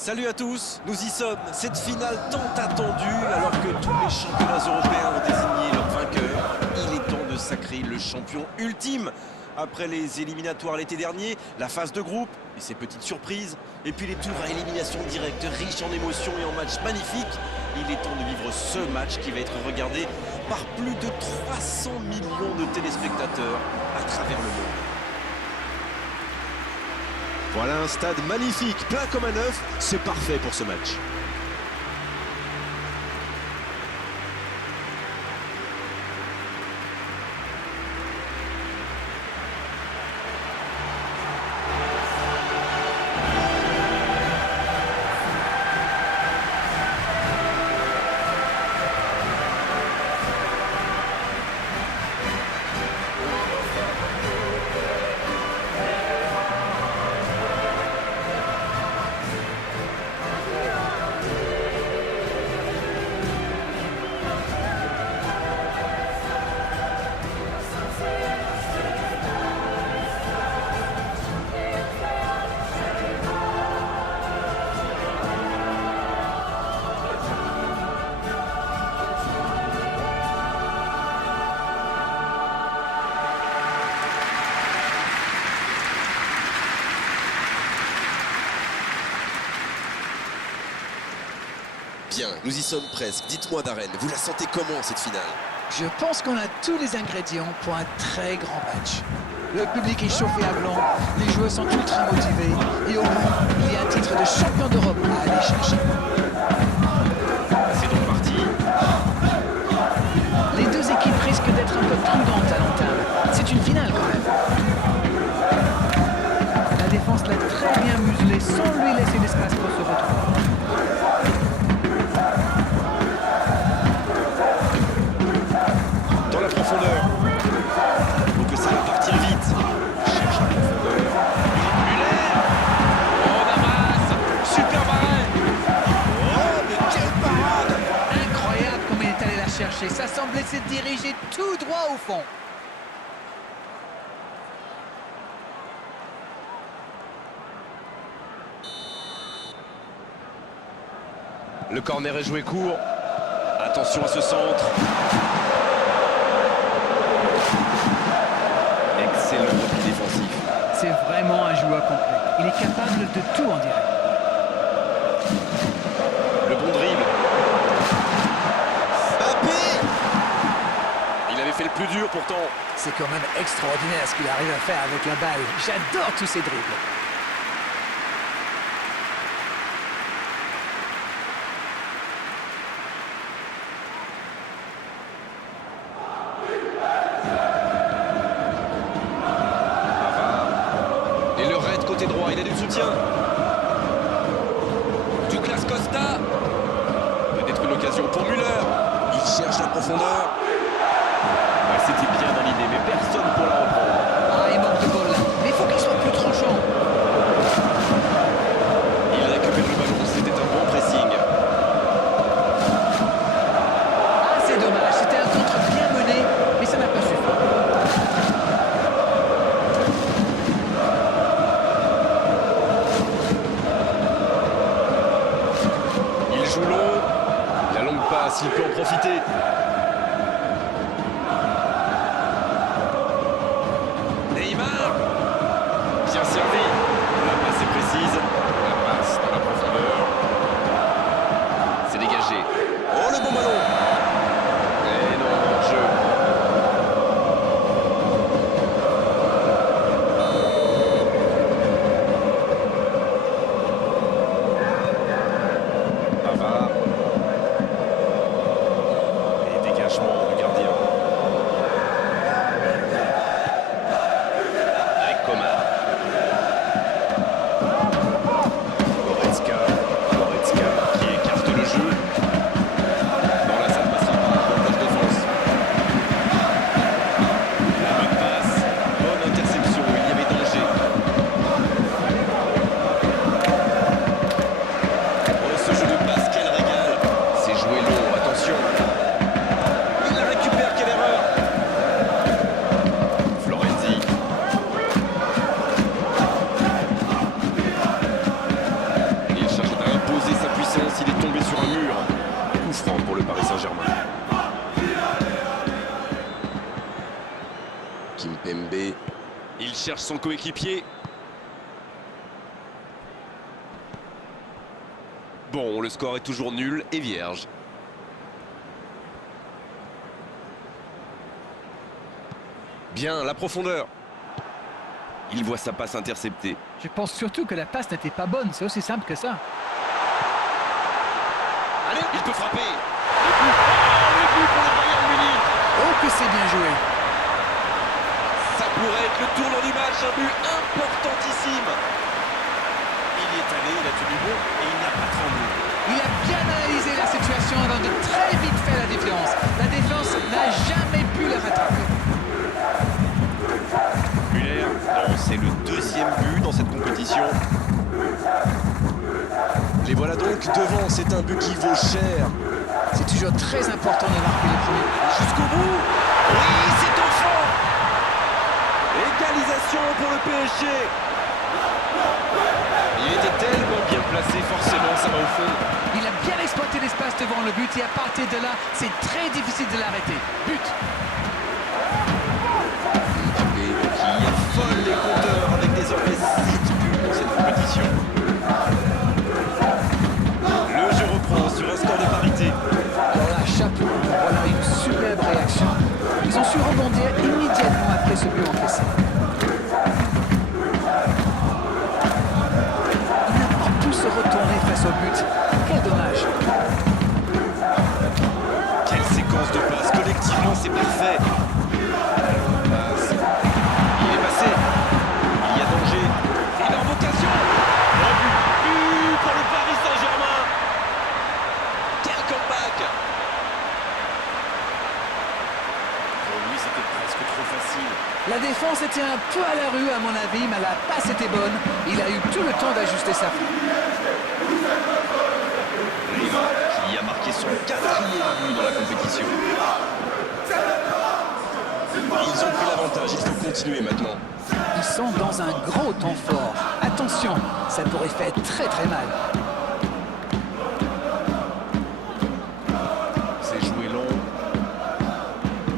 Salut à tous, nous y sommes, cette finale tant attendue alors que tous les championnats européens ont désigné leur vainqueur. Il est temps de sacrer le champion ultime. Après les éliminatoires l'été dernier, la phase de groupe et ses petites surprises, et puis les tours à élimination directe riches en émotions et en matchs magnifiques, il est temps de vivre ce match qui va être regardé par plus de 300 millions de téléspectateurs à travers le monde. Voilà un stade magnifique, plein comme à neuf, c'est parfait pour ce match. Bien, nous y sommes presque. Dites-moi Darren, vous la sentez comment cette finale? Je pense qu'on a tous les ingrédients pour un très grand match. Le public est chauffé à blanc, les joueurs sont ultra motivés et au bout, il y a un titre de champion d'Europe à aller chercher. C'est donc parti. Les deux équipes risquent d'être un peu prudentes à l'entame. C'est une finale quand même. La défense l'a très bien muselé sans lui laisser l'espace pour se retrouver. Profondeur. Donc ça va partir vite. Cherche la profondeur. Muller. Oh Damas. Super barré. Oh mais quelle parade. Incroyable comme il est allé la chercher. Ça semblait se diriger tout droit au fond. Le corner est joué court. Attention à ce centre. Excellent repli défensif. C'est vraiment un joueur complet. Il est capable de tout en direct. Le bon dribble. Mbappé. Il avait fait le plus dur pourtant. C'est quand même extraordinaire ce qu'il arrive à faire avec la balle. J'adore tous ces dribbles. Côté droit, il a du soutien. Douglas Costa. Peut-être une occasion pour Müller. Il cherche la profondeur. Ouais, c'était bien dans l'idée, mais personne pour la reprendre. Ah, il manque de goal là. Mais il faut qu'il soit plus tranchant. Il récupère le ballon, c'était un bon pressing. Ah, c'est dommage. C'était un contre bien mené, mais ça n'a pas suffi. La longue passe, il peut en profiter. Neymar. Bien servi. La passe est précise. La passe dans la profondeur. C'est dégagé. Oh le bon ballon. Et non, hors-jeu. cherche son coéquipier. Bon, le score est toujours nul et vierge. Bien, la profondeur. Il voit sa passe interceptée. Je pense surtout que la passe n'était pas bonne, c'est aussi simple que ça. Allez, il peut frapper. Le but pour le Bayern Munich. Oh, que c'est bien joué. Ça pourrait être le tournant du match, un but importantissime. Il y est allé, il a tenu bon et il n'a pas tremblé. Il a bien analysé la situation avant de très vite faire la différence. La défense n'a jamais pu le rattraper. Müller, non, c'est le deuxième but dans cette compétition. Les voilà donc devant, c'est un but qui vaut cher. C'est toujours très important de marquer les premiers. Jusqu'au bout. Oui, c'est au fond. Égalisation pour le PSG. Il était tellement bien placé, forcément ça va au fond. Il a bien exploité l'espace devant le but et à partir de là, c'est très difficile de l'arrêter. But. Et qui affole les compteurs avec désormais 7 buts dans cette compétition. Le jeu reprend sur un score de parité. Alors là, chapeau, voilà une superbe réaction. Ils ont su rebondir immédiatement après ce but encaissé. Il n'a pas pu se retourner face au but. Quel dommage. Quelle séquence de passes, collectivement c'est parfait. Passe. Il est passé. Il y a danger. Énorme occasion. Un but pour le Paris Saint-Germain. Quel comeback. Pour lui c'était presque trop facile. La défense était un peu à la rue à mon avis, mais la passe était bonne. Il a eu tout le temps d'ajuster sa frappe. Neymar qui a marqué son 4e but dans la compétition. Ils ont pris l'avantage, il faut continuer maintenant. Ils sont dans un gros temps fort. Attention, ça pourrait faire très très mal. C'est joué long.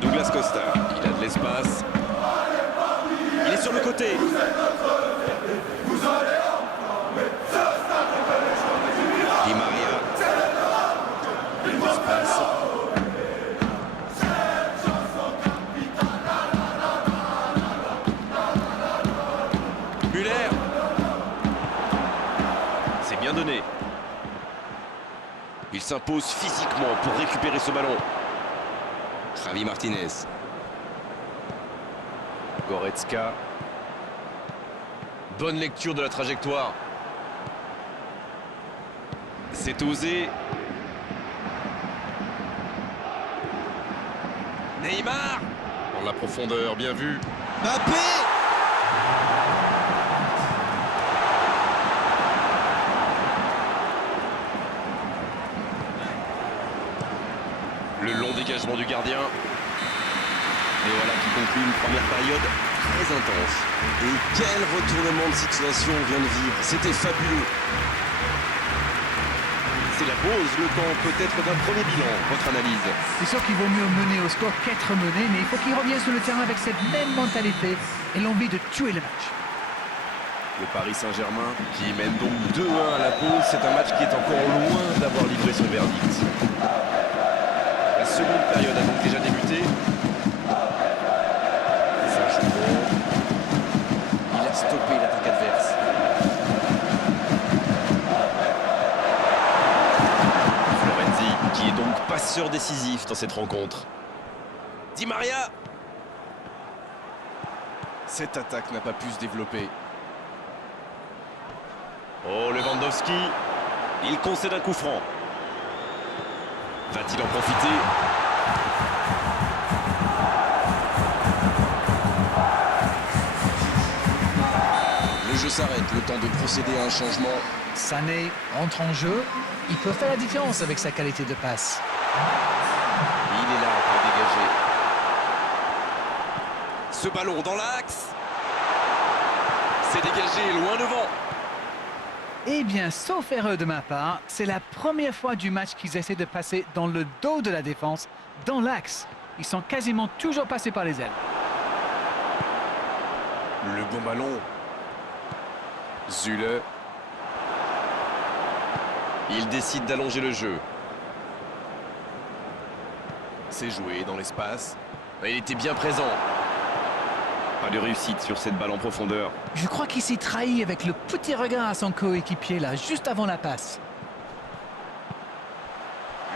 Douglas Costa, il a de l'espace. Il est sur le côté. Di Maria. L'espace. Müller. C'est bien donné. Il s'impose physiquement pour récupérer ce ballon. Javi Martinez. Goretzka. Bonne lecture de la trajectoire. C'est osé. Neymar. Dans la profondeur, bien vu. Mbappé. Le long dégagement du gardien. Et voilà qui conclut une première période très intense. Et quel retournement de situation on vient de vivre. C'était fabuleux. C'est la pause, le temps peut-être d'un premier bilan. Votre analyse? C'est sûr qu'il vaut mieux mener au score qu'être mené, mais il faut qu'il revienne sur le terrain avec cette même mentalité et l'envie de tuer le match. Le Paris Saint-Germain qui mène donc 2-1 à la pause. C'est un match qui est encore loin d'avoir livré son verdict. La seconde période a donc déjà débuté. Ça joue bon. Il a stoppé l'attaque adverse. Florenzi qui est donc passeur décisif dans cette rencontre. Di Maria. Cette attaque n'a pas pu se développer. Oh, Lewandowski, il concède un coup franc. Va-t-il en profiter? Le jeu s'arrête, le temps de procéder à un changement. Sané entre en jeu, il peut faire la différence avec sa qualité de passe. Il est là pour dégager. Ce ballon dans l'axe. C'est dégagé loin devant. Eh bien, sauf erreur de ma part, c'est la première fois du match qu'ils essaient de passer dans le dos de la défense, dans l'axe. Ils sont quasiment toujours passés par les ailes. Le bon ballon. Zule. Il décide d'allonger le jeu. C'est joué dans l'espace. Il était bien présent. Pas de réussite sur cette balle en profondeur. Je crois qu'il s'est trahi avec le petit regard à son coéquipier là, juste avant la passe.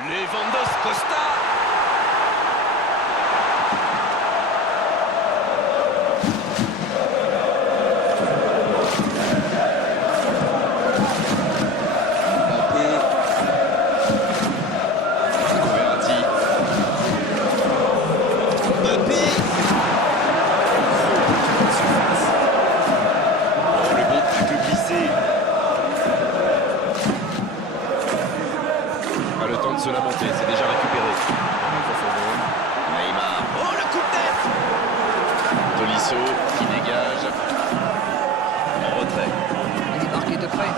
Lewandowski-Costa. Se lamenter, c'est déjà récupéré. Neymar. Oh, le coup de tête. Tolisso qui dégage. En retrait. Il est marqué de près.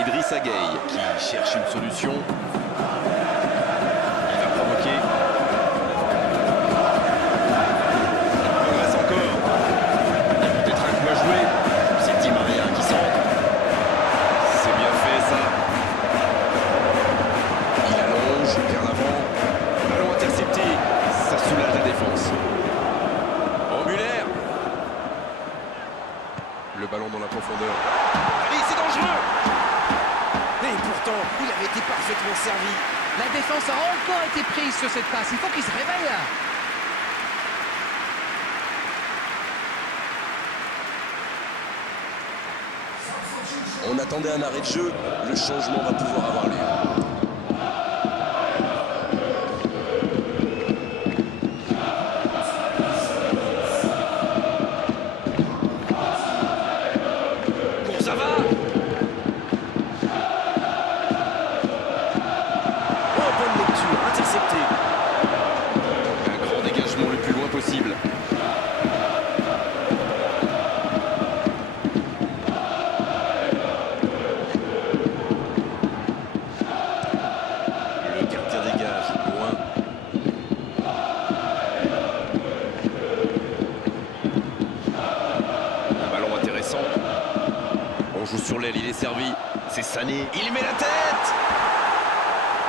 Idrissa Gueye qui cherche une solution. Il va provoquer. Il progresse encore. Il y a peut-être un coup à jouer. C'est Di Maria qui centre. C'est bien fait ça. Vers l'avant, ballon intercepté, ça soulage la défense. Oh, Müller. Le ballon dans la profondeur. Allez, c'est dangereux. Et pourtant, il avait été parfaitement servi. La défense a encore été prise sur cette passe. Il faut qu'il se réveille là. On attendait un arrêt de jeu, le changement va pouvoir avoir lieu. Possible. Le gardien dégage loin. Un ballon intéressant. On joue sur l'aile, il est servi. C'est Sané. Il met la tête.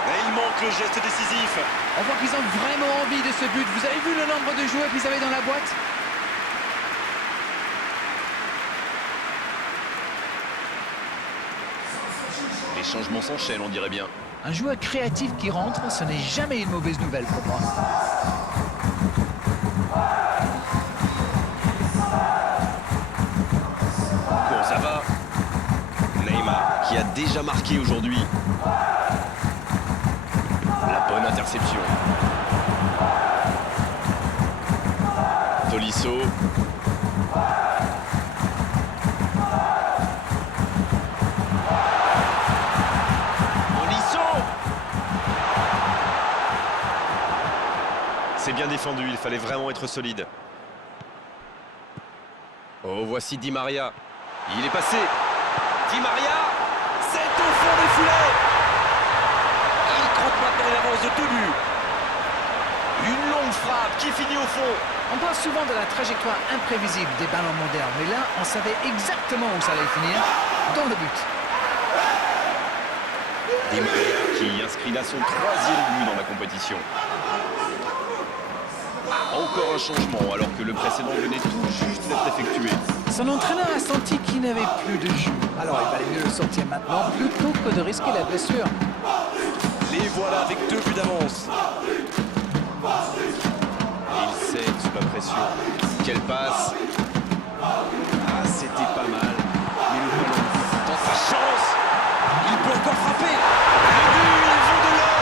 Et il manque le geste décisif. On voit qu'ils ont vraiment envie de ce but. Vous avez vu le nombre de joueurs qu'ils avaient dans la boîte? Les changements s'enchaînent, on dirait bien. Un joueur créatif qui rentre, ce n'est jamais une mauvaise nouvelle pour moi. Kurzawa. Neymar, qui a déjà marqué aujourd'hui. La bonne interception. Tolisso. C'est bien défendu, il fallait vraiment être solide. Oh, voici Di Maria. Il est passé. Di Maria, c'est au fond des filets. Il croque maintenant l'avance de 2 buts. Une longue frappe qui finit au fond. On parle souvent de la trajectoire imprévisible des ballons modernes, mais là, on savait exactement où ça allait finir, dans le but. Di Maria qui inscrit là son 3e but dans la compétition. Encore un changement alors que le précédent venait tout juste d'être effectué. Son entraîneur a senti qu'il n'avait plus de jus. Alors il fallait mieux le sortir maintenant plutôt que de risquer la blessure. Les voilà avec 2 buts d'avance. Il cède sous la pression. Quelle passe. Ah, c'était pas mal. Mais le ballon tente sa chance. Il peut encore frapper. Le but, il vient de là.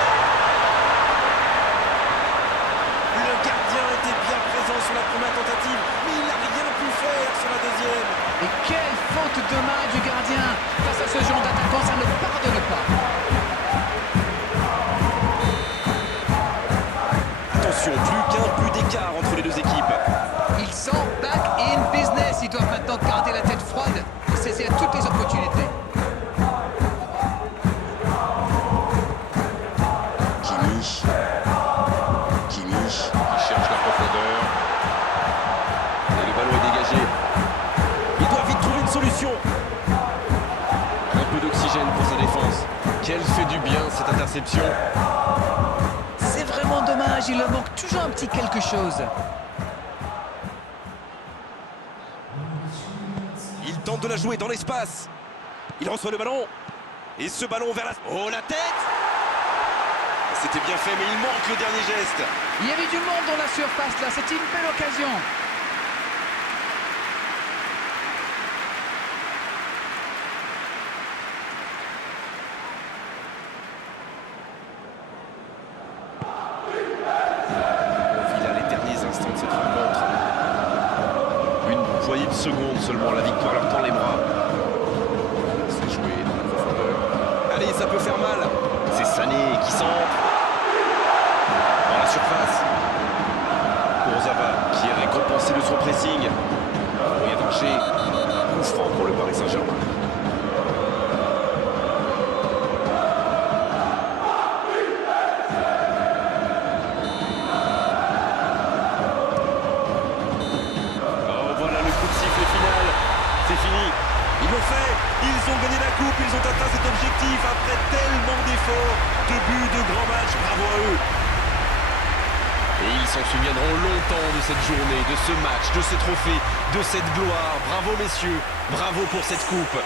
Le gardien était bien présent sur la première tentative, mais il n'a rien pu faire sur la deuxième. Et quelle faute de main du gardien. Face à ce genre d'attaquant, ça ne pardonne pas. Attention, plus qu'un but d'écart entre les deux équipes. Ils sont back in business. Ils doivent maintenant garder la tête froide et saisir toutes les opportunités. Kimi qui cherche la profondeur. Et le ballon est dégagé. Quelle fait du bien cette interception. C'est vraiment dommage, il leur manque toujours un petit quelque chose. Il tente de la jouer dans l'espace. Il reçoit le ballon. Et ce ballon vers la... Oh, la tête! C'était bien fait, mais il manque le dernier geste. Il y avait du monde dans la surface là, c'était une belle occasion. On vit là les derniers instants de cette rencontre. Une poignée de secondes seulement, la victoire leur tend les bras. C'est joué dans la profondeur. Allez, ça peut faire mal. C'est Sané qui centre. Dans la surface. Kurzawa qui est récompensé de son pressing. Il y a danger. Coup franc pour le Paris Saint-Germain. C'est fini, ils l'ont fait, ils ont gagné la coupe, ils ont atteint cet objectif après tellement d'efforts, de buts, de grands matchs, bravo à eux. Et ils s'en souviendront longtemps de cette journée, de ce match, de ces trophées, de cette gloire. Bravo messieurs, bravo pour cette coupe.